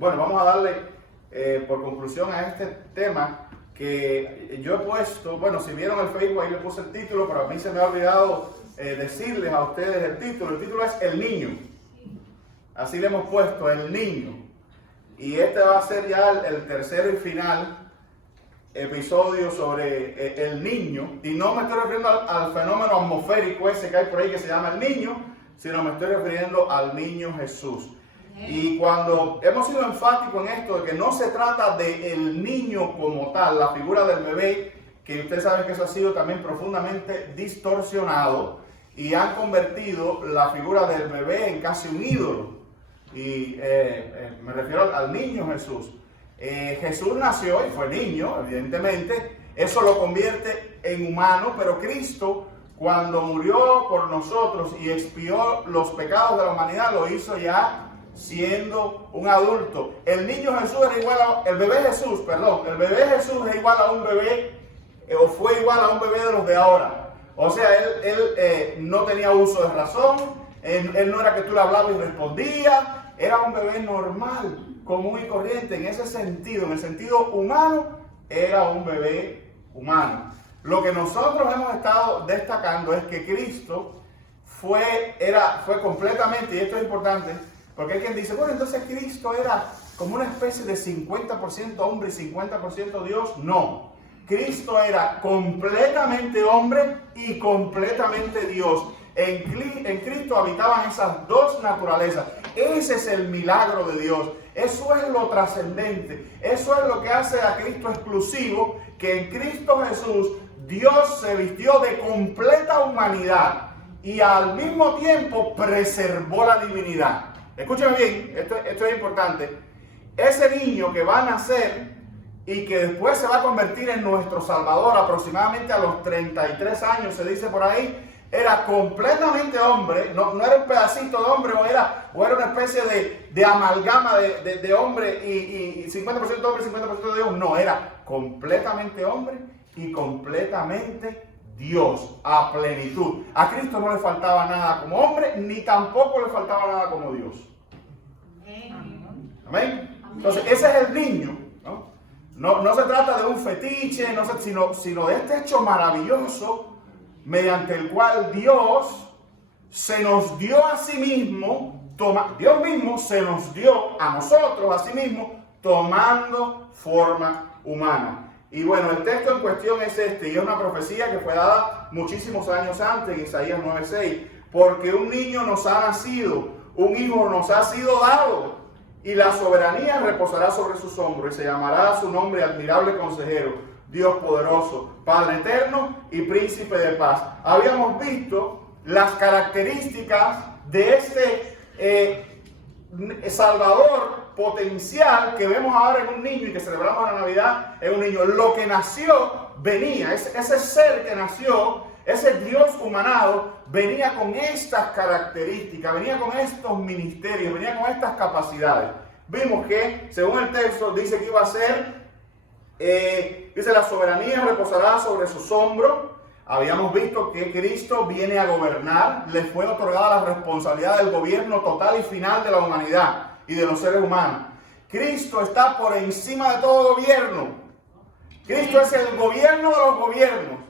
Bueno, vamos a darle por conclusión a este tema que yo he puesto. Bueno, si vieron el Facebook, ahí le puse el título, pero a mí se me ha olvidado decirles a ustedes el título. El título es El Niño. Así le hemos puesto, El Niño. Y este va a ser ya el tercer y final episodio sobre el niño. Y no me estoy refiriendo al fenómeno atmosférico ese que hay por ahí que se llama el niño, sino me estoy refiriendo al niño Jesús. Y cuando hemos sido enfáticos en esto de que no se trata del niño como tal, la figura del bebé, que ustedes saben que eso ha sido también profundamente distorsionado y han convertido la figura del bebé en casi un ídolo. Y me refiero al niño Jesús. Jesús nació y fue niño, evidentemente. Eso lo convierte en humano, pero Cristo, cuando murió por nosotros y expió los pecados de la humanidad, lo hizo ya siendo un adulto. El niño Jesús era igual a, el bebé Jesús es igual a un bebé, o fue igual a un bebé de los de ahora. O sea, él no tenía uso de razón, él no era que tú le hablabas y respondía. Era un bebé normal, común y corriente. En ese sentido, en el sentido humano, era un bebé humano. Lo que nosotros hemos estado destacando es que Cristo fue completamente, y esto es importante, porque hay quien dice, bueno, entonces Cristo era como una especie de 50% hombre y 50% Dios. No, Cristo era completamente hombre y completamente Dios. En Cristo habitaban esas dos naturalezas. Ese es el milagro de Dios. Eso es lo trascendente. Eso es lo que hace a Cristo exclusivo, que en Cristo Jesús Dios se vistió de completa humanidad y al mismo tiempo preservó la divinidad. Escúchame bien, esto es importante. Ese niño que va a nacer y que después se va a convertir en nuestro Salvador aproximadamente a los 33 años, se dice por ahí, era completamente hombre, no era un pedacito de hombre o era una especie de amalgama de hombre y 50% hombre y 50% de Dios. No, era completamente hombre y completamente Dios a plenitud. A Cristo no le faltaba nada como hombre, ni tampoco le faltaba nada como Dios. Amén. Entonces, ese es el niño, ¿no? No se trata de un fetiche, sino de este hecho maravilloso mediante el cual Dios se nos dio a sí mismo, Dios mismo se nos dio a nosotros a sí mismo, tomando forma humana. Y bueno, el texto en cuestión es este, y es una profecía que fue dada muchísimos años antes, en Isaías 9:6, porque un niño nos ha nacido, un hijo nos ha sido dado, y la soberanía reposará sobre sus hombros, y se llamará su nombre Admirable Consejero, Dios poderoso, Padre eterno y Príncipe de paz. Habíamos visto las características de este Salvador potencial que vemos ahora en un niño y que celebramos en la Navidad en un niño. Lo que nació venía, ese ser que nació, ese Dios humanado, venía con estas características, venía con estos ministerios, venía con estas capacidades. Vimos que, según el texto, dice que iba a ser dice, la soberanía reposará sobre sus hombros. Habíamos visto que Cristo viene a gobernar, le fue otorgada la responsabilidad del gobierno total y final de la humanidad y de los seres humanos. Cristo está por encima de todo gobierno. Cristo es el gobierno de los gobiernos.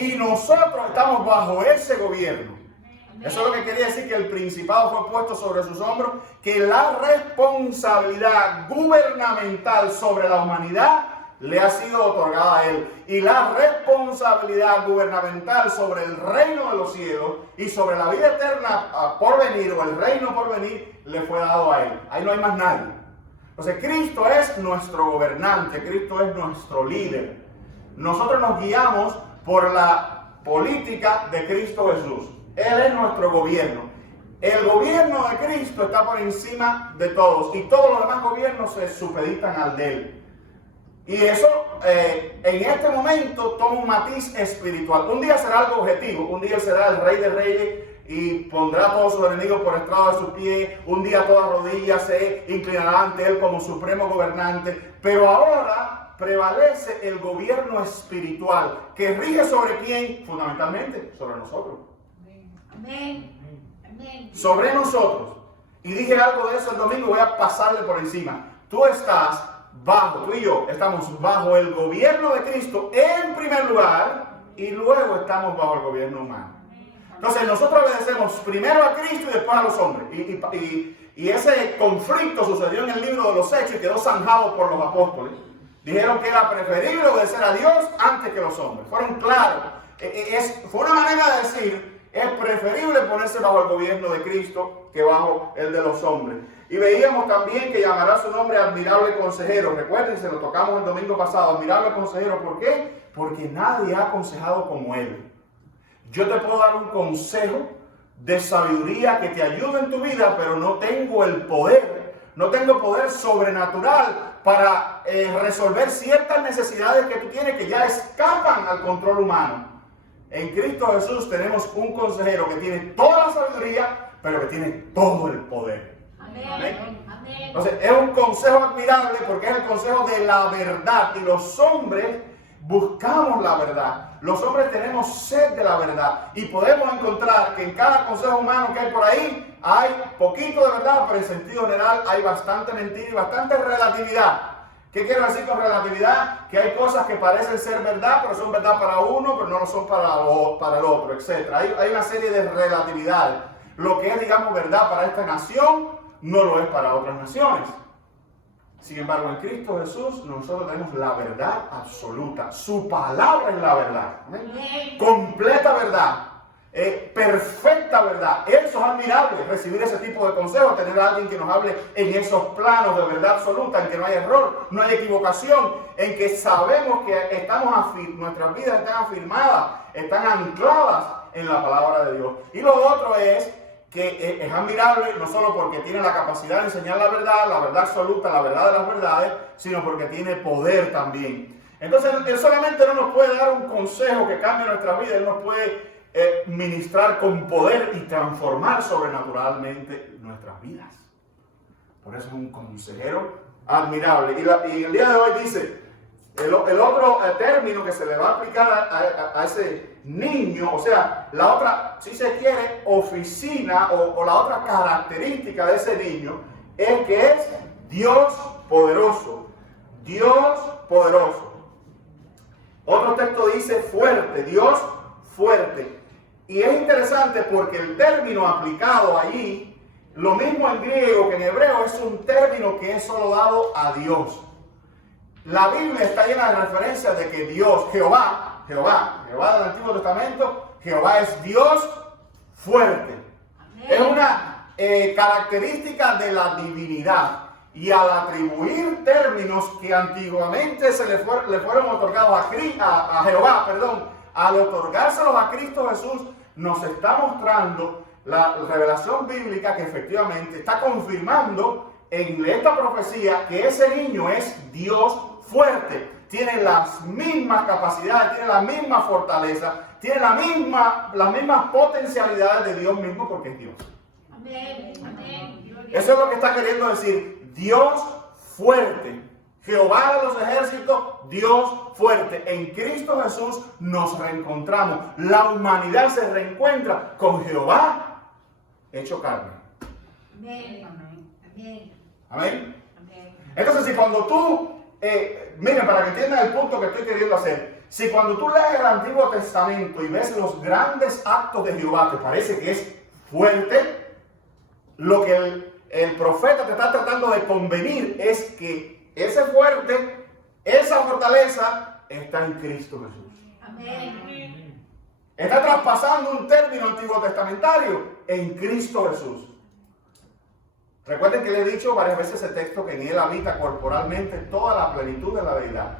Y nosotros estamos bajo ese gobierno. Eso es lo que quería decir, que el principado fue puesto sobre sus hombros, que la responsabilidad gubernamental sobre la humanidad le ha sido otorgada a él, y la responsabilidad gubernamental sobre el reino de los cielos y sobre la vida eterna por venir, o el reino por venir, le fue dado a él. Ahí no hay más nadie. Entonces Cristo es nuestro gobernante, Cristo es nuestro líder. Nosotros nos guiamos por la política de Cristo Jesús. Él es nuestro gobierno. El gobierno de Cristo está por encima de todos, y todos los demás gobiernos se supeditan al de él. Y eso en este momento toma un matiz espiritual. Un día será algo objetivo, un día será el Rey de Reyes y pondrá a todos sus enemigos por estrado de sus pies. Un día toda rodilla se inclinará ante él como supremo gobernante. Pero ahora prevalece el gobierno espiritual que rige sobre quién, fundamentalmente sobre nosotros. Amén. Sobre nosotros. Y dije algo de eso el domingo, voy a pasarle por encima. tú y yo estamos bajo el gobierno de Cristo en primer lugar y luego estamos bajo el gobierno humano. Entonces nosotros obedecemos primero a Cristo y después a los hombres. Y ese conflicto sucedió en el libro de los Hechos y quedó zanjado por los apóstoles. Dijeron que era preferible obedecer a Dios antes que los hombres. Fueron claros. Fue una manera de decir, es preferible ponerse bajo el gobierno de Cristo que bajo el de los hombres. Y veíamos también que llamará su nombre admirable consejero. Recuerden, se lo tocamos el domingo pasado, admirable consejero. ¿Por qué? Porque nadie ha aconsejado como él. Yo te puedo dar un consejo de sabiduría que te ayude en tu vida, pero no tengo el poder, no tengo poder sobrenatural para resolver ciertas necesidades que tú tienes que ya escapan al control humano. En Cristo Jesús tenemos un consejero que tiene toda la sabiduría, pero que tiene todo el poder. Amén. Amén. Entonces es un consejo admirable porque es el consejo de la verdad y los hombres buscamos la verdad. Los hombres tenemos sed de la verdad y podemos encontrar que en cada consejo humano que hay por ahí hay poquito de verdad, pero en sentido general hay bastante mentira y bastante relatividad. ¿Qué quiero decir con relatividad? Que hay cosas que parecen ser verdad, pero son verdad para uno, pero no lo son para el otro, etc. Hay una serie de relatividades. Lo que es, digamos, verdad para esta nación, no lo es para otras naciones. Sin embargo, en Cristo Jesús nosotros tenemos la verdad absoluta. Su palabra es la verdad. ¿Amén? Completa verdad. Perfecta verdad. Eso es admirable, recibir ese tipo de consejos, tener a alguien que nos hable en esos planos de verdad absoluta, en que no hay error, no hay equivocación, en que sabemos que nuestras vidas están afirmadas, están ancladas en la palabra de Dios. Y lo otro es que es admirable no solo porque tiene la capacidad de enseñar la verdad absoluta, la verdad de las verdades, sino porque tiene poder también. Entonces, Él solamente no nos puede dar un consejo que cambie nuestra vida, Él nos puede ministrar con poder y transformar sobrenaturalmente nuestras vidas. Por eso es un consejero admirable. Y el día de hoy dice, el otro término que se le va a aplicar a ese niño, o sea, la otra, si se quiere, oficina o la otra característica de ese niño es que es Dios poderoso. Dios poderoso. Otro texto dice fuerte, Dios fuerte. Y es interesante porque el término aplicado allí, lo mismo en griego que en hebreo, es un término que es solo dado a Dios. La Biblia está llena de referencias de que Dios, Jehová del Antiguo Testamento, Jehová es Dios fuerte. Amén. Es una característica de la divinidad. Y al atribuir términos que antiguamente le fueron otorgados a Jehová, al otorgárselos a Cristo Jesús, nos está mostrando la revelación bíblica que efectivamente está confirmando en esta profecía que ese niño es Dios fuerte. Tiene las mismas capacidades, tiene la misma fortaleza, tiene las mismas potencialidades de Dios mismo porque es Dios. Amén. Amén. Eso es lo que está queriendo decir. Dios fuerte. Jehová de los ejércitos, Dios fuerte. En Cristo Jesús nos reencontramos. La humanidad se reencuentra con Jehová hecho carne. Amén. Amén. Amén. Entonces, si cuando tú, miren, para que entiendan el punto que estoy queriendo hacer, si cuando tú lees el Antiguo Testamento y ves los grandes actos de Jehová, te parece que es fuerte, lo que el profeta te está tratando de convenir es que ese fuerte, esa fortaleza está en Cristo Jesús. Amén. Está traspasando un término antiguo testamentario en Cristo Jesús. Recuerden que le he dicho varias veces ese texto que en Él habita corporalmente toda la plenitud de la deidad.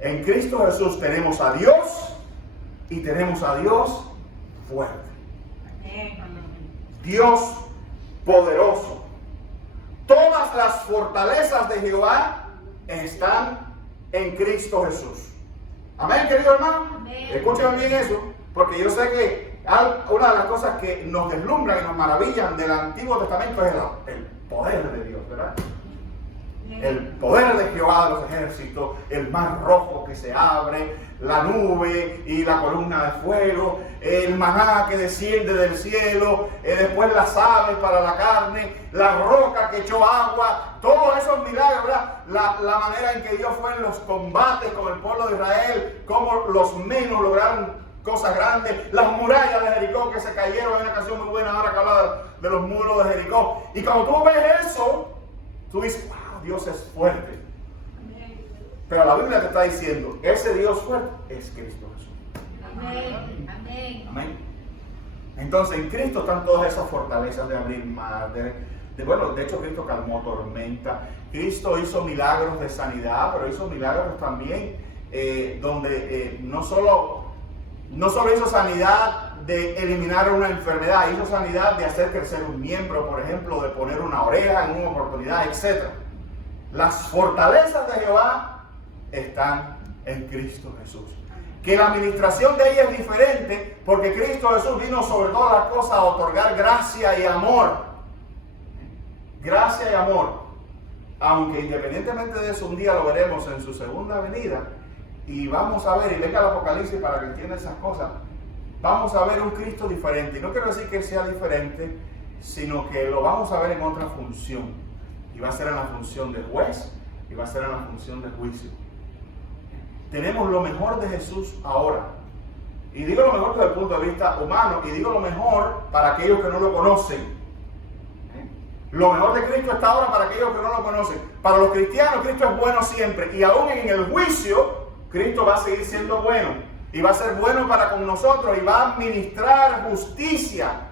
En Cristo Jesús tenemos a Dios y tenemos a Dios fuerte. Dios poderoso. Todas las fortalezas de Jehová están en Cristo Jesús. Amén, querido hermano. Amén. Escúchenme bien eso, porque yo sé que una de las cosas que nos deslumbran y nos maravillan del Antiguo Testamento es el poder de Dios, ¿verdad? El poder de Jehová de los ejércitos, el mar rojo que se abre, la nube y la columna de fuego, el maná que desciende del cielo, después las aves para la carne, la roca que echó agua, todos esos milagros, ¿verdad? La manera en que Dios fue en los combates con el pueblo de Israel, cómo los menos lograron cosas grandes, las murallas de Jericó que se cayeron. Hay una canción muy buena ahora que habla de los muros de Jericó. Y cuando tú ves eso, tú dices, wow, Dios es fuerte. Pero la Biblia te está diciendo, ese Dios fuerte es Cristo Jesús. Amén. Amén. Amén. Entonces en Cristo están todas esas fortalezas de abrir mar, de hecho Cristo calmó tormenta. Cristo hizo milagros de sanidad, pero hizo milagros también donde no solo hizo sanidad de eliminar una enfermedad, hizo sanidad de hacer crecer un miembro, por ejemplo, de poner una oreja en una oportunidad, etc. Las fortalezas de Jehová están en Cristo Jesús. Que la administración de ella es diferente porque Cristo Jesús vino sobre todas las cosas a otorgar gracia y amor. Gracia y amor. Aunque independientemente de eso, un día lo veremos en su segunda venida. Y vamos a ver, y venga el Apocalipsis para que entienda esas cosas. Vamos a ver un Cristo diferente. Y no quiero decir que sea diferente, sino que lo vamos a ver en otra función. Y va a ser en la función de juez y va a ser en la función de juicio. Tenemos lo mejor de Jesús ahora. Y digo lo mejor desde el punto de vista humano, y digo lo mejor para aquellos que no lo conocen. Lo mejor de Cristo está ahora para aquellos que no lo conocen. Para los cristianos, Cristo es bueno siempre. Y aún en el juicio, Cristo va a seguir siendo bueno. Y va a ser bueno para con nosotros. Y va a administrar justicia.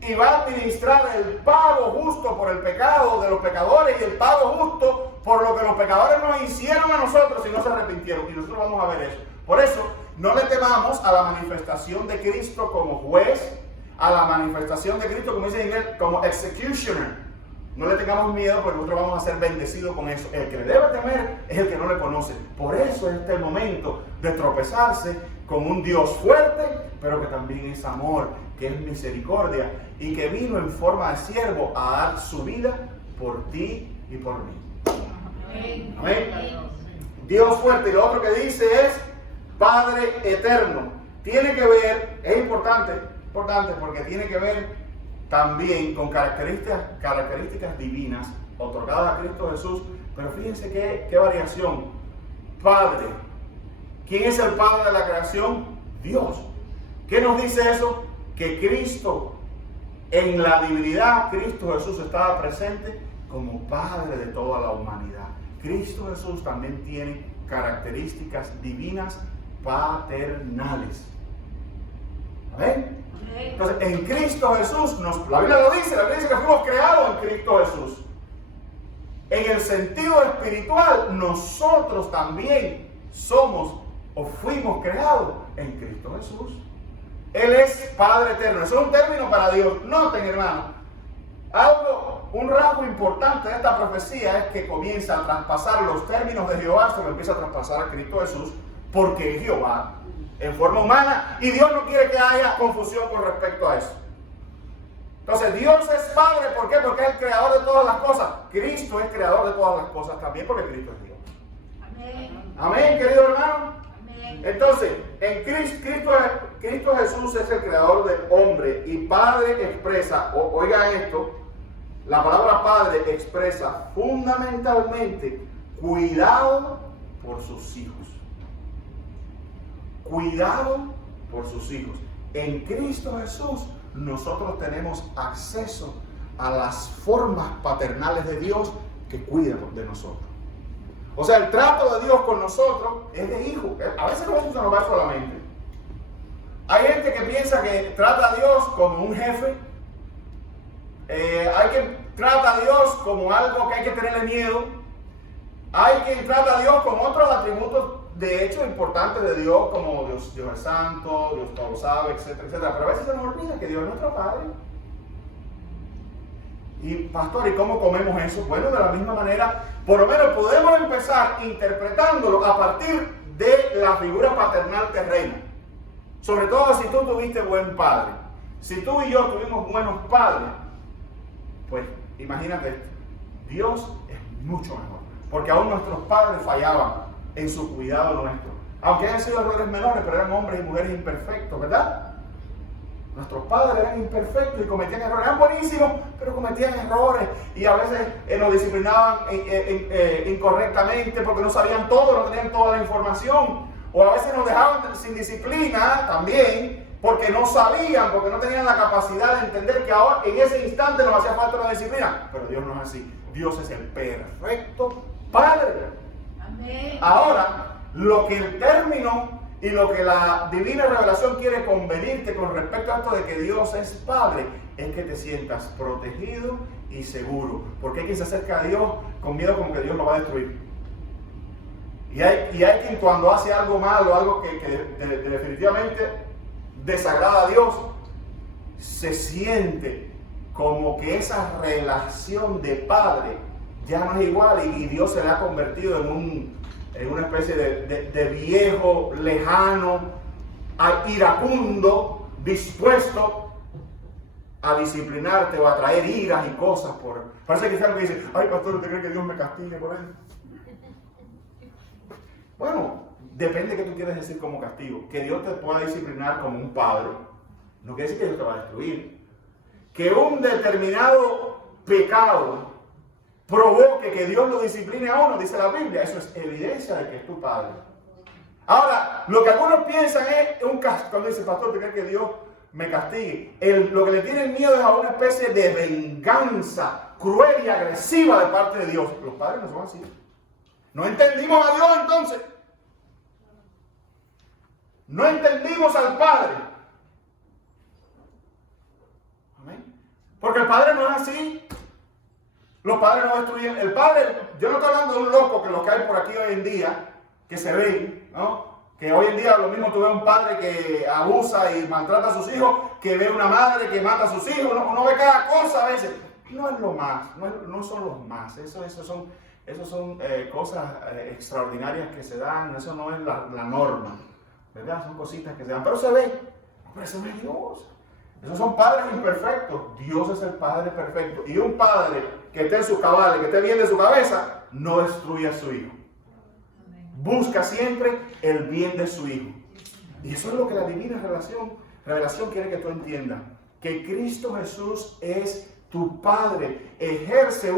Y va a administrar el pago justo por el pecado de los pecadores. Y el pago justo por lo que los pecadores nos hicieron a nosotros y no se arrepintieron. Y nosotros vamos a ver eso. Por eso, no le temamos a la manifestación de Cristo como juez, a la manifestación de Cristo, como dice en inglés, como executioner. No le tengamos miedo porque nosotros vamos a ser bendecidos con eso. El que le debe temer es el que no le conoce. Por eso es este momento de tropezarse con un Dios fuerte, pero que también es amor, que es misericordia y que vino en forma de siervo a dar su vida por ti y por mí. Amén. Amén. Dios fuerte. Y lo otro que dice es Padre eterno. Tiene que ver, es importante porque tiene que ver también con características divinas otorgadas a Cristo Jesús. Pero fíjense qué variación. Padre. ¿Quién es el Padre de la creación? Dios. ¿Qué nos dice eso? Que Cristo, en la divinidad, Cristo Jesús estaba presente como Padre de toda la humanidad. Cristo Jesús también tiene características divinas paternales. ¿Ven? Entonces, en Cristo Jesús, la Biblia lo dice, la Biblia dice que fuimos creados en Cristo Jesús. En el sentido espiritual, nosotros también somos o fuimos creados en Cristo Jesús. Él es Padre eterno. Eso es un término para Dios. Noten, hermano, un rasgo importante de esta profecía es que comienza a traspasar los términos de Jehová, se lo empieza a traspasar a Cristo Jesús, porque es Jehová en forma humana y Dios no quiere que haya confusión con respecto a eso. Entonces Dios es Padre, ¿por qué? Porque es el creador de todas las cosas. Cristo es creador de todas las cosas también porque Cristo es Dios. Amén. Amén, querido hermano. Amén. Entonces, en Cristo Jesús es el creador del hombre y Padre expresa, oigan esto, la palabra Padre expresa fundamentalmente cuidado por sus hijos. Cuidado por sus hijos. En Cristo Jesús nosotros tenemos acceso a las formas paternales de Dios que cuidan de nosotros. O sea, el trato de Dios con nosotros es de hijo. A veces no se nos va solamente. Hay gente que piensa que trata a Dios como un jefe. Hay quien trata a Dios como algo que hay que tenerle miedo. Hay quien trata a Dios con otros atributos de hecho importantes de Dios, como Dios es santo, Dios todo lo sabe, etcétera, etcétera. Pero a veces se nos olvida que Dios es nuestro Padre. Y pastor, ¿y cómo comemos eso? Bueno, de la misma manera, por lo menos podemos empezar interpretándolo a partir de la figura paternal terrena. Sobre todo si tú tuviste buen padre. Si tú y yo tuvimos buenos padres, pues imagínate esto. Dios es mucho mejor. Porque aún nuestros padres fallaban en su cuidado nuestro. Aunque hayan sido errores menores, pero eran hombres y mujeres imperfectos, ¿verdad? Nuestros padres eran imperfectos y cometían errores. Eran buenísimos, pero cometían errores. Y a veces nos disciplinaban incorrectamente porque no sabían todo, no tenían toda la información. O a veces nos dejaban sin disciplina también porque no sabían, porque no tenían la capacidad de entender que ahora en ese instante nos hacía falta una disciplina. Pero Dios no es así. Dios es el perfecto Padre. Amén. Ahora, lo que el término y lo que la divina revelación quiere convenirte con respecto a esto de que Dios es Padre, es que te sientas protegido y seguro. Porque hay quien se acerca a Dios con miedo como que Dios lo va a destruir. Y hay quien cuando hace algo malo, algo que definitivamente desagrada a Dios, se siente como que esa relación de padre ya no es igual y Dios se le ha convertido en una especie de viejo, lejano, iracundo, dispuesto a disciplinarte o a traer iras y cosas. Parece que alguien dice, ay pastor, ¿usted cree que Dios me castigue por eso? Bueno, depende de qué tú quieres decir como castigo. Que Dios te pueda disciplinar como un padre, no quiere decir que Dios te va a destruir. Que un determinado pecado provoque que Dios lo discipline a uno, dice la Biblia, eso es evidencia de que es tu Padre. Ahora, lo que algunos piensan es un castigo. Cuando dice, pastor, ¿te crees que Dios me castigue? Lo que le tienen miedo es a una especie de venganza cruel y agresiva de parte de Dios. Los padres no son así. No entendimos a Dios entonces. No entendimos al Padre. Amén. Porque el Padre no es así. Los padres no destruyen. El padre, yo no estoy hablando de un loco que los que hay por aquí hoy en día, que se ven, ¿no? Que hoy en día lo mismo tú ves un padre que abusa y maltrata a sus hijos, que ve una madre que mata a sus hijos, uno ve cada cosa a veces. No es lo más, no son los más, eso son cosas extraordinarias que se dan, eso no es la norma, ¿verdad? Son cositas que se dan, pero se ve, pero ese no es Dios. Esos son padres imperfectos. Dios es el Padre perfecto. Y un padre que esté en sus cabales, que esté bien de su cabeza, no destruye a su hijo. Busca siempre el bien de su hijo. Y eso es lo que la divina revelación quiere que tú entiendas. Que Cristo Jesús es tu Padre. Ejerce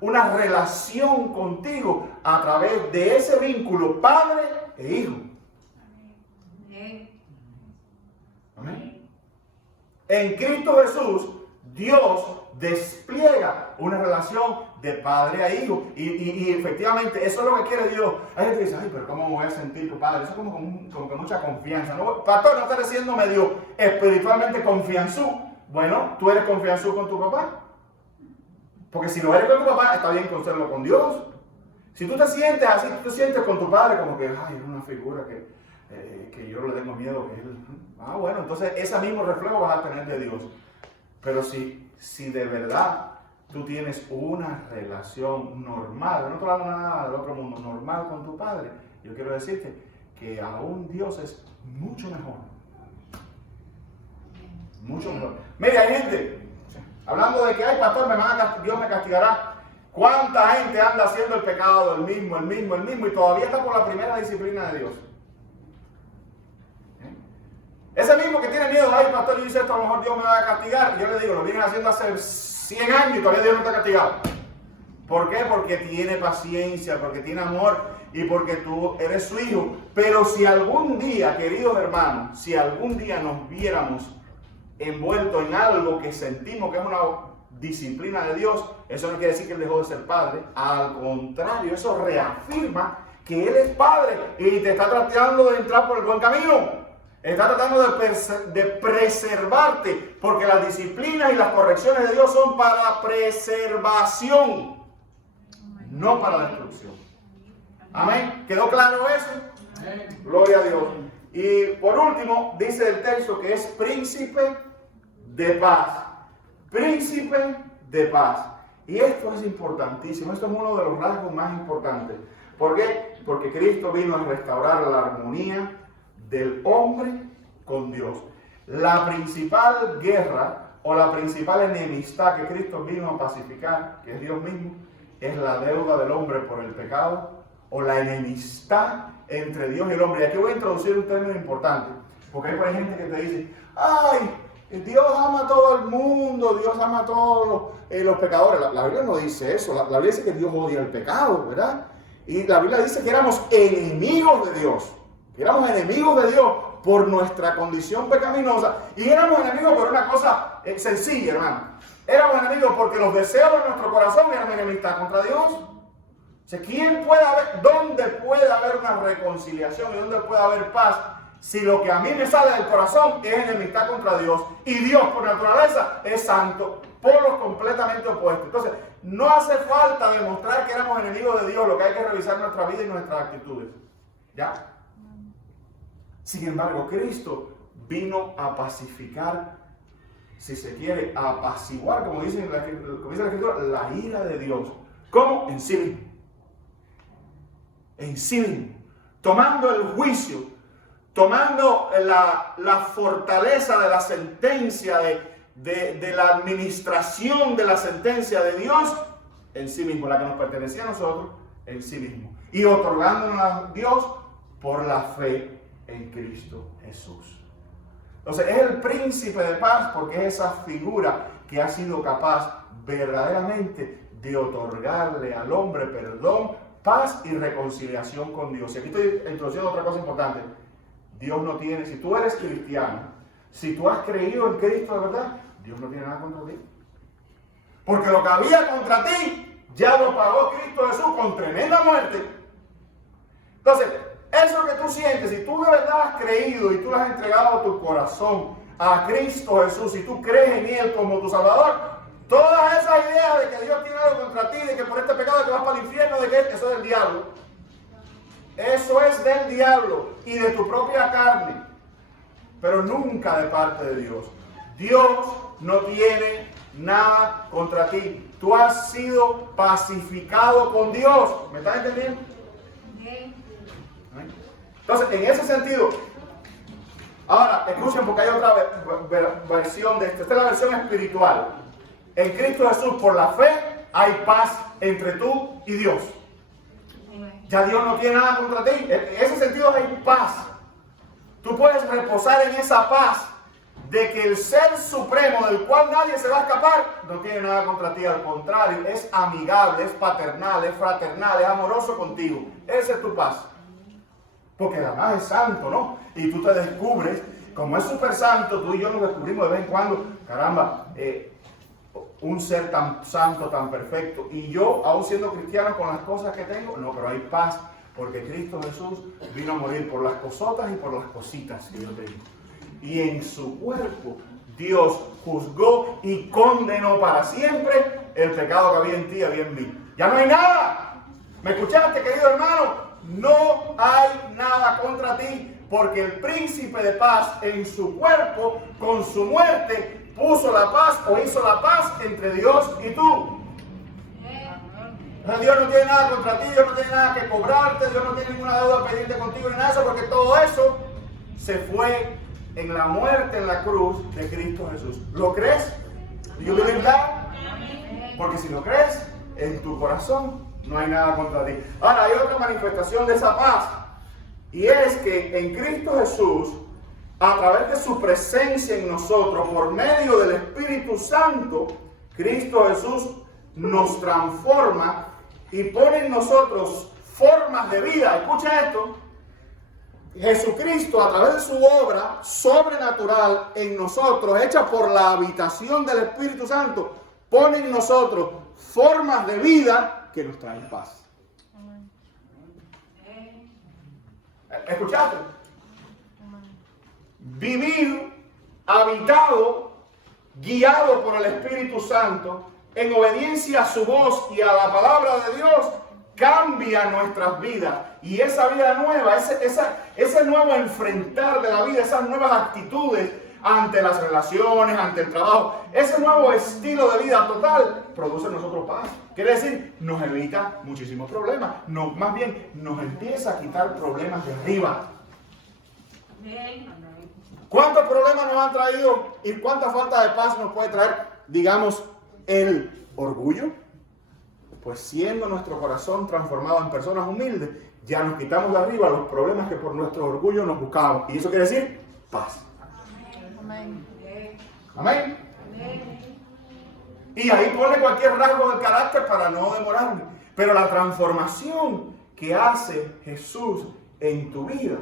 una relación contigo a través de ese vínculo padre e hijo. Amén. En Cristo Jesús, Dios despliega una relación de padre a hijo. Y efectivamente, eso es lo que quiere Dios. Hay gente que dice, ay, pero ¿cómo me voy a sentir tu padre? Eso es como que mucha confianza. ¿No? Pastor, ¿no estás diciendo medio espiritualmente confianzú? Bueno, ¿tú eres confianzú con tu papá? Porque si no eres con tu papá, está bien serlo con Dios. Si tú te sientes así, tú te sientes con tu padre como que, ay, es una figura que yo le tengo miedo que él... bueno, entonces ese mismo reflejo vas a tener de Dios. Pero si de verdad tú tienes una relación normal, no te hablo nada del otro mundo, normal con tu padre, yo quiero decirte que aún Dios es mucho mejor. Mucho mejor. Mire, hay gente, hablando de que, ay pastor, Dios me castigará. ¿Cuánta gente anda haciendo el pecado, el mismo, y todavía está por la primera disciplina de Dios? Ese mismo que tiene miedo, ay pastor, yo hice esto, a lo mejor Dios me va a castigar. Yo le digo, lo vienen haciendo hace 100 años y todavía Dios no está castigado. ¿Por qué? Porque tiene paciencia, porque tiene amor y porque tú eres su hijo. Pero si algún día, queridos hermanos, si algún día nos viéramos envueltos en algo que sentimos que es una disciplina de Dios, eso no quiere decir que Él dejó de ser padre. Al contrario, eso reafirma que Él es padre y te está tratando de entrar por el buen camino. Está tratando de preservarte, porque las disciplinas y las correcciones de Dios son para preservación, no para destrucción. Amén. ¿Quedó claro eso? Amén. Gloria a Dios. Y por último, dice el texto que es príncipe de paz. Príncipe de paz. Y esto es importantísimo. Esto es uno de los rasgos más importantes. ¿Por qué? Porque Cristo vino a restaurar la armonía del hombre con Dios. La principal guerra o la principal enemistad que Cristo vino a pacificar, que es Dios mismo, es la deuda del hombre por el pecado, o la enemistad entre Dios y el hombre. Y aquí voy a introducir un término importante, porque hay gente que te dice, ¡ay! Dios ama a todo el mundo, Dios ama a todos los pecadores. La Biblia no dice eso, la Biblia dice que Dios odia el pecado, ¿verdad? Y la Biblia dice que éramos enemigos de Dios, por nuestra condición pecaminosa. Y éramos enemigos por una cosa sencilla, hermano. Éramos enemigos porque los deseos de nuestro corazón eran enemistad contra Dios. O sea, ¿dónde puede haber una reconciliación y dónde puede haber paz? Si lo que a mí me sale del corazón es enemistad contra Dios y Dios por naturaleza es santo, polos completamente opuestos. Entonces, no hace falta demostrar que éramos enemigos de Dios, lo que hay que revisar nuestra vida y nuestras actitudes. ¿Ya? Sin embargo, Cristo vino a pacificar, si se quiere, a apaciguar, como dice la Escritura, la ira de Dios. ¿Cómo? En sí mismo. En sí mismo. Tomando el juicio, tomando la fortaleza de la sentencia, de la administración de la sentencia de Dios en sí mismo, la que nos pertenecía a nosotros en sí mismo, y otorgándonos a Dios por la fe en Cristo Jesús. Entonces es el príncipe de paz porque es esa figura que ha sido capaz verdaderamente de otorgarle al hombre perdón, paz y reconciliación con Dios. Y aquí estoy introduciendo otra cosa importante. Dios no tiene, si tú eres cristiano, si tú has creído en Cristo de verdad, Dios no tiene nada contra ti. Porque lo que había contra ti, ya lo pagó Cristo Jesús con tremenda muerte. Entonces, eso que tú sientes, si tú de verdad has creído y tú le has entregado tu corazón a Cristo Jesús, si tú crees en Él como tu Salvador, todas esas ideas de que Dios tiene algo contra ti, de que por este pecado te vas para el infierno, de que eso es del diablo. Eso es del diablo y de tu propia carne, pero nunca de parte de Dios. Dios no tiene nada contra ti. Tú has sido pacificado con Dios. ¿Me estás entendiendo? Entonces, en ese sentido, ahora escuchen porque hay otra versión de esto. Esta es la versión espiritual. En Cristo Jesús, por la fe, hay paz entre tú y Dios. Ya Dios no tiene nada contra ti. En ese sentido hay paz. Tú puedes reposar en esa paz de que el Ser Supremo, del cual nadie se va a escapar, no tiene nada contra ti. Al contrario, es amigable, es paternal, es fraternal, es amoroso contigo. Esa es tu paz. Porque además es santo, ¿no? Y tú te descubres, como es súper santo, tú y yo nos descubrimos de vez en cuando, caramba, un ser tan santo, tan perfecto, y yo, aún siendo cristiano con las cosas que tengo, no, pero hay paz, porque Cristo Jesús vino a morir por las cosotas y por las cositas que yo tengo. Y en su cuerpo, Dios juzgó y condenó para siempre el pecado que había en ti y había en mí. Ya no hay nada. ¿Me escuchaste, querido hermano? No hay nada contra ti, porque el príncipe de paz en su cuerpo, con su muerte, puso la paz o hizo la paz entre Dios y tú. Dios no tiene nada contra ti, Dios no tiene nada que cobrarte, Dios no tiene ninguna deuda pendiente contigo ni nada de eso, porque todo eso se fue en la muerte en la cruz de Cristo Jesús. ¿Lo crees? ¿Do you believe that? Porque si lo crees, en tu corazón no hay nada contra ti. Ahora hay otra manifestación de esa paz, y es que en Cristo Jesús, a través de su presencia en nosotros, por medio del Espíritu Santo, Cristo Jesús nos transforma y pone en nosotros formas de vida. Escucha esto. Jesucristo, a través de su obra sobrenatural en nosotros, hecha por la habitación del Espíritu Santo, pone en nosotros formas de vida que nos traen paz. ¿Escuchaste? Vivir habitado, guiado por el Espíritu Santo, en obediencia a su voz y a la palabra de Dios, cambia nuestras vidas. Y esa vida nueva, ese nuevo enfrentar de la vida, esas nuevas actitudes ante las relaciones, ante el trabajo, ese nuevo estilo de vida total, produce en nosotros paz. Quiere decir, nos evita muchísimos problemas. No, más bien, nos empieza a quitar problemas de arriba. ¿Cuántos problemas nos han traído y cuánta falta de paz nos puede traer, digamos, el orgullo? Pues siendo nuestro corazón transformado en personas humildes, ya nos quitamos de arriba los problemas que por nuestro orgullo nos buscábamos. Y eso quiere decir paz. Amén. Amén. Amén. Y ahí pone cualquier rasgo del carácter para no demorarme. Pero la transformación que hace Jesús en tu vida,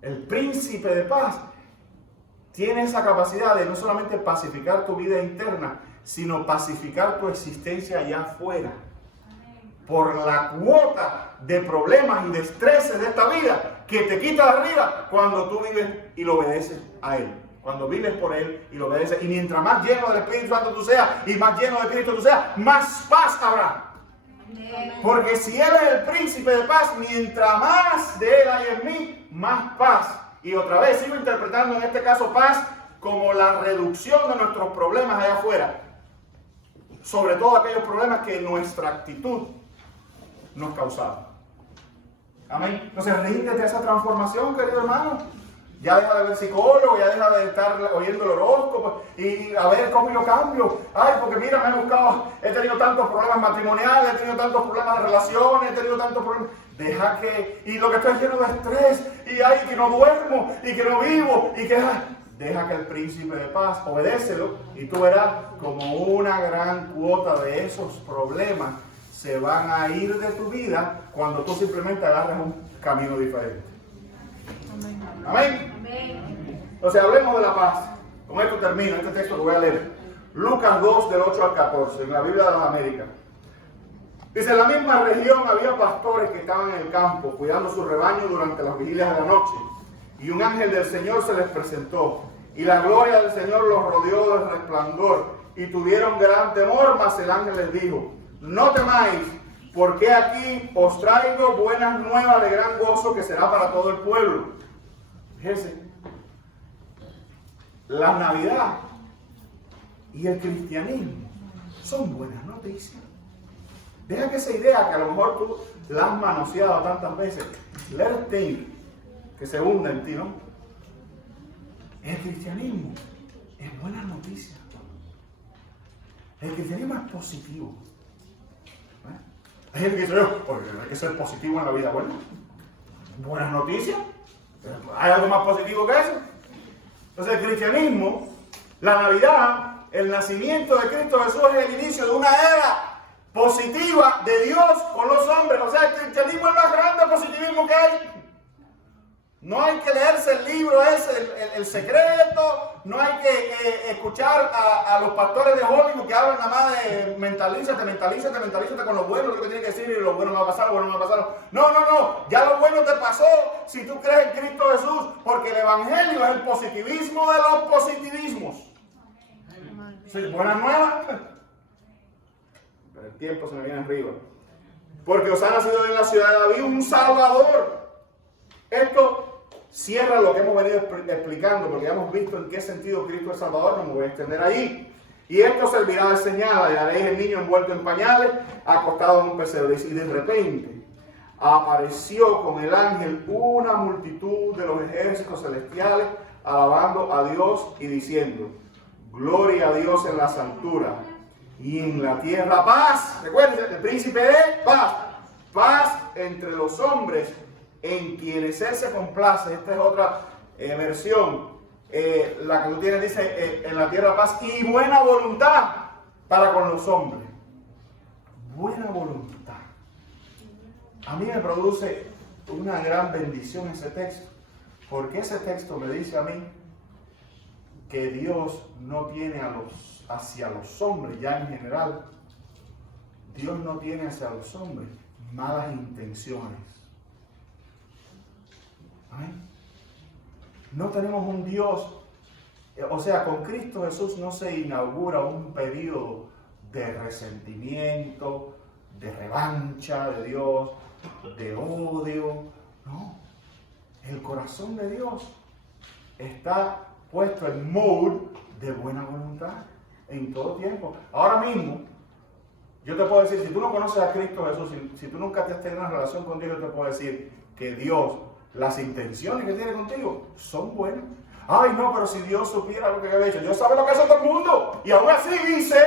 el príncipe de paz, tiene esa capacidad de no solamente pacificar tu vida interna, sino pacificar tu existencia allá afuera. Por la cuota de problemas y de estreses de esta vida que te quita de arriba cuando tú vives y lo obedeces a Él. Cuando vives por Él y lo obedeces. Y mientras más lleno del Espíritu Santo tú seas y más lleno de Cristo tú seas, más paz habrá. Porque si Él es el príncipe de paz, mientras más de Él hay en mí, más paz. Y otra vez sigo interpretando en este caso paz como la reducción de nuestros problemas allá afuera. Sobre todo aquellos problemas que nuestra actitud nos causaba. Amén. Entonces ríndete a esa transformación, querido hermano. Ya deja de ver psicólogo, ya deja de estar oyendo el horóscopo y a ver cómo yo cambio. Ay, porque mira, me he buscado, he tenido tantos problemas matrimoniales, he tenido tantos problemas de relaciones, he tenido tantos problemas. Deja que, y lo que estoy lleno de estrés, y ay, que no duermo, y que no vivo, y que deja que el príncipe de paz, obedécelo, y tú verás como una gran cuota de esos problemas se van a ir de tu vida cuando tú simplemente agarres un camino diferente. Amén. Amén. Entonces hablemos de la paz. Con esto termino este texto que voy a leer. Lucas 2 del 8 al 14, en la Biblia de las Américas. Dice, en la misma región había pastores que estaban en el campo, cuidando su rebaño durante las vigilias de la noche. Y un ángel del Señor se les presentó. Y la gloria del Señor los rodeó de resplandor. Y tuvieron gran temor, mas el ángel les dijo, no temáis, porque aquí os traigo buenas nuevas de gran gozo que será para todo el pueblo. Fíjense, la Navidad y el cristianismo son buenas noticias. Deja que esa idea que a lo mejor tú la has manoseado tantas veces, let it think, que se hunda en ti, ¿no? El cristianismo es buena noticia. El cristianismo es positivo. Hay gente que dice, hay que ser positivo en la vida. Bueno, buenas noticias. ¿Hay algo más positivo que eso? Entonces el cristianismo, la Navidad, el nacimiento de Cristo Jesús es el inicio de una era positiva de Dios con los hombres. O sea, el cristianismo es el más grande positivismo que hay. No hay que leerse el libro ese, el secreto, no hay que escuchar a los pastores de Hollywood que hablan nada más de mentalízate con lo bueno, lo que tiene que decir y lo bueno no va a pasar, lo bueno no va a pasar. No, ya lo bueno te pasó si tú crees en Cristo Jesús, porque el Evangelio es el positivismo de los positivismos. Sí, buenas nuevas. Pero el tiempo se me viene arriba. Porque os ha nacido en la ciudad de David un Salvador. Esto cierra lo que hemos venido explicando, porque ya hemos visto en qué sentido Cristo es Salvador, no me voy a extender allí. Y esto servirá de señal, hallaréis el niño envuelto en pañales, acostado en un pesebre. Y de repente apareció con el ángel una multitud de los ejércitos celestiales, alabando a Dios y diciendo, gloria a Dios en las alturas, y en la tierra paz. Recuerden, el príncipe de paz, paz entre los hombres, en quienes Él se complace. Esta es otra versión. La que tú tienes dice, en la tierra paz y buena voluntad para con los hombres. Buena voluntad. A mí me produce una gran bendición ese texto. Porque ese texto me dice a mí que Dios no tiene hacia los hombres, ya en general, Dios no tiene hacia los hombres malas intenciones. Amén. No tenemos un Dios, o sea, con Cristo Jesús no se inaugura un periodo de resentimiento, de revancha de Dios, de odio. No, el corazón de Dios está puesto en mode de buena voluntad en todo tiempo. Ahora mismo, yo te puedo decir, si tú no conoces a Cristo Jesús, si tú nunca te has tenido una relación con Dios, yo te puedo decir que Dios, las intenciones que tiene contigo son buenas. Ay, no, pero si Dios supiera lo que yo había hecho. Dios sabe lo que hace todo el mundo. Y aún así dice,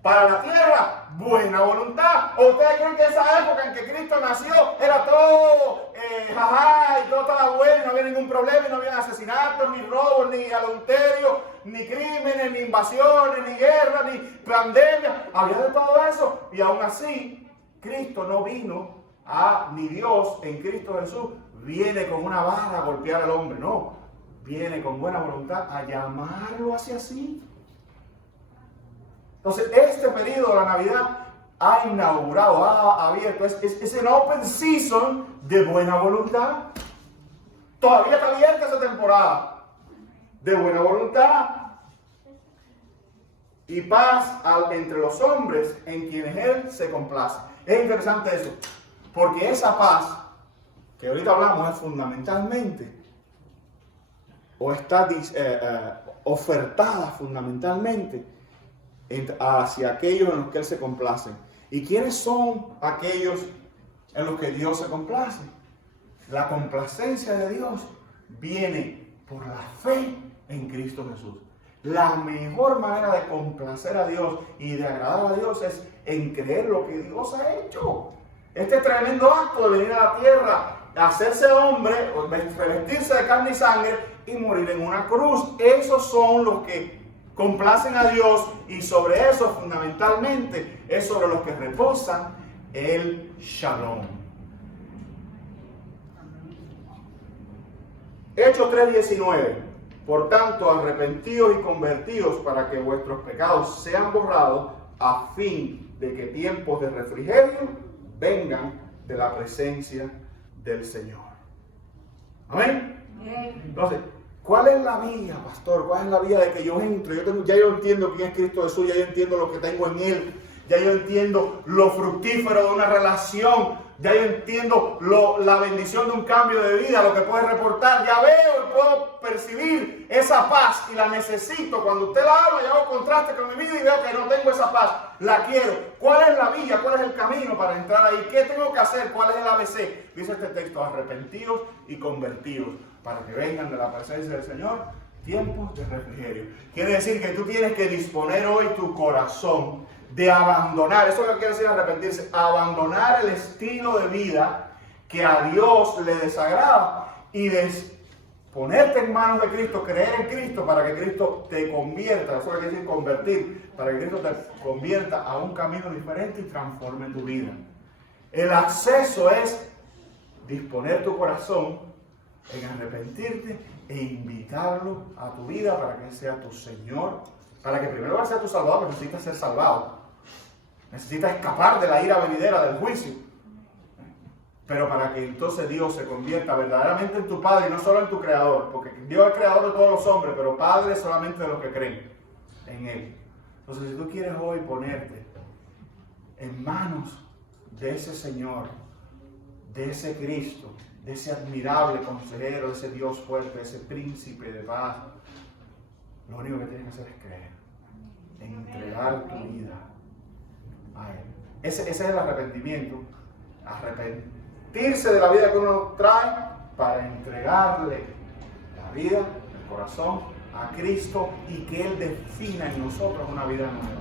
para la tierra, buena voluntad. ¿O ustedes creen que esa época en que Cristo nació era todo jajá y todo estaba bueno, no había ningún problema y no había asesinatos, ni robos, ni adulterio, ni crímenes, ni invasiones, ni guerra, ni pandemia? Había de todo eso. Y aún así, Cristo no vino ni Dios en Cristo Jesús viene con una vara a golpear al hombre. No, viene con buena voluntad a llamarlo hacia sí. Entonces, este periodo de la Navidad ha inaugurado, ha abierto, es el open season de buena voluntad. Todavía está abierta esa temporada de buena voluntad y paz entre los hombres en quienes Él se complace. Es interesante eso, porque esa paz que ahorita hablamos es fundamentalmente, o está ofertada fundamentalmente hacia aquellos en los que Él se complace. ¿Y quiénes son aquellos en los que Dios se complace? La complacencia de Dios viene por la fe en Cristo Jesús. La mejor manera de complacer a Dios y de agradar a Dios es en creer lo que Dios ha hecho. Este tremendo acto de venir a la tierra, hacerse hombre, revestirse de carne y sangre y morir en una cruz. Esos son los que complacen a Dios, y sobre eso fundamentalmente es sobre los que reposan el Shalom. Hechos 3:19. Por tanto, arrepentidos y convertidos para que vuestros pecados sean borrados, a fin de que tiempos de refrigerio vengan de la presencia del Señor. Amén. Entonces, ¿cuál es la vía, pastor? ¿Cuál es la vía de que yo entro? Ya yo entiendo quién es Cristo Jesús, ya yo entiendo lo que tengo en Él, ya yo entiendo lo fructífero de una relación, ya yo entiendo la bendición de un cambio de vida, lo que puede reportar, ya veo y puedo percibir esa paz y la necesito. Cuando usted la habla, yo hago contraste con mi vida y veo que no tengo esa paz, la quiero. ¿Cuál es la vía? ¿Cuál es el camino para entrar ahí? ¿Qué tengo que hacer? ¿Cuál es el ABC? Dice este texto, arrepentidos y convertidos, para que vengan de la presencia del Señor tiempos de refrigerio. Quiere decir que tú tienes que disponer hoy tu corazón de abandonar, eso es lo que quiere decir arrepentirse, abandonar el estilo de vida que a Dios le desagrada y ponerte en manos de Cristo, creer en Cristo para que Cristo te convierta, eso es lo que quiere decir convertir, para que Cristo te convierta a un camino diferente y transforme tu vida. El acceso es disponer tu corazón en arrepentirte e invitarlo a tu vida para que sea tu Señor, para que primero sea tu Salvador, porque necesitas ser salvado. Necesitas escapar de la ira venidera del juicio. Pero para que entonces Dios se convierta verdaderamente en tu Padre y no solo en tu Creador, porque Dios es creador de todos los hombres, pero Padre solamente de los que creen en Él. Entonces, si tú quieres hoy ponerte en manos de ese Señor, de ese Cristo, de ese admirable consejero, de ese Dios fuerte, de ese príncipe de paz, lo único que tienes que hacer es creer, entregar tu vida a Él. Ese es el arrepentimiento. Arrepentirse de la vida que uno trae para entregarle la vida, el corazón a Cristo y que Él defina en nosotros una vida nueva.